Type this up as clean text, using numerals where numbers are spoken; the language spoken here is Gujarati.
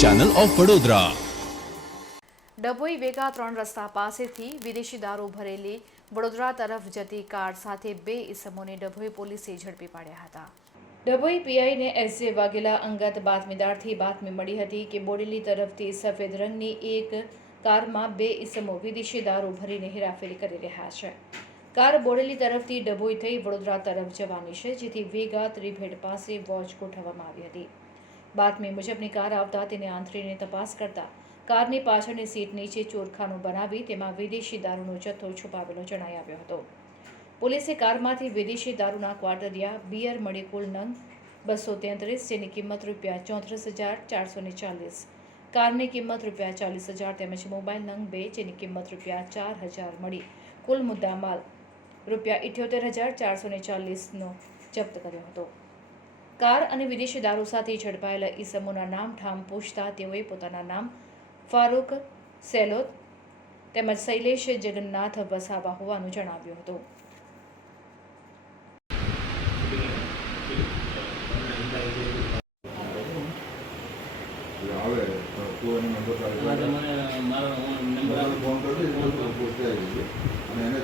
Channel of Vadodara. ડભોઈ વેગા 3 રસ્તા પાસેથી વિદેશી દારૂ ભરેલી વડોદરા તરફ જતી કાર સાથે 2 ઇસમોને ડભોઈ પોલીસે ઝડપી પાડ્યા હતા। ડભોઈ પીઆઈને એસજે વાઘેલા અંગત બાતમીદારથી બાતમી મળી હતી કે બોડેલી તરફથી સફેદ રંગની એક કારમાં 2 ઇસમો વિદેશી દારૂ ભરીને હેરાફેરી કરી રહ્યા છે। કાર બોડેલી તરફથી ડભોઈ થઈ વડોદરા તરફ જવાની છે, જેથી વેગા ત્રિભેટ પાસે વોચ ગોઠવવામાં આવી હતી। બાતમી મુજબની કાર આવતા તેને આંતરીને તપાસ કરતા કારની પાછળની સીટ નીચે ચોરખાનું બનાવી તેમાં વિદેશી દારૂનો જથ્થો છુપાવેલો જણાઈ આવ્યો હતો। પોલીસે કારમાંથી વિદેશી દારૂના ક્વાર્ટરિયા બિયર મળી કુલ નંગ 233 જેની કિંમત ₹64,440, કારની કિંમત ₹40,000 તેમજ મોબાઈલ નંગ 2 જેની કિંમત ₹4,000 મળી કુલ મુદ્દામાલ ₹78,440નો જપ્ત કર્યો હતો। કાર અને વિદેશી દારૂ સાથે ઝડપાયેલા ઈસમોના નામ ઠામ પૂછતા તેઓએ પોતાના નામ ફારૂક સેલોદ તેમજ શૈલેષ જગન્નાથ વસાવા હોવાનું જણાવ્યું હતું। ફોન કરી અને એને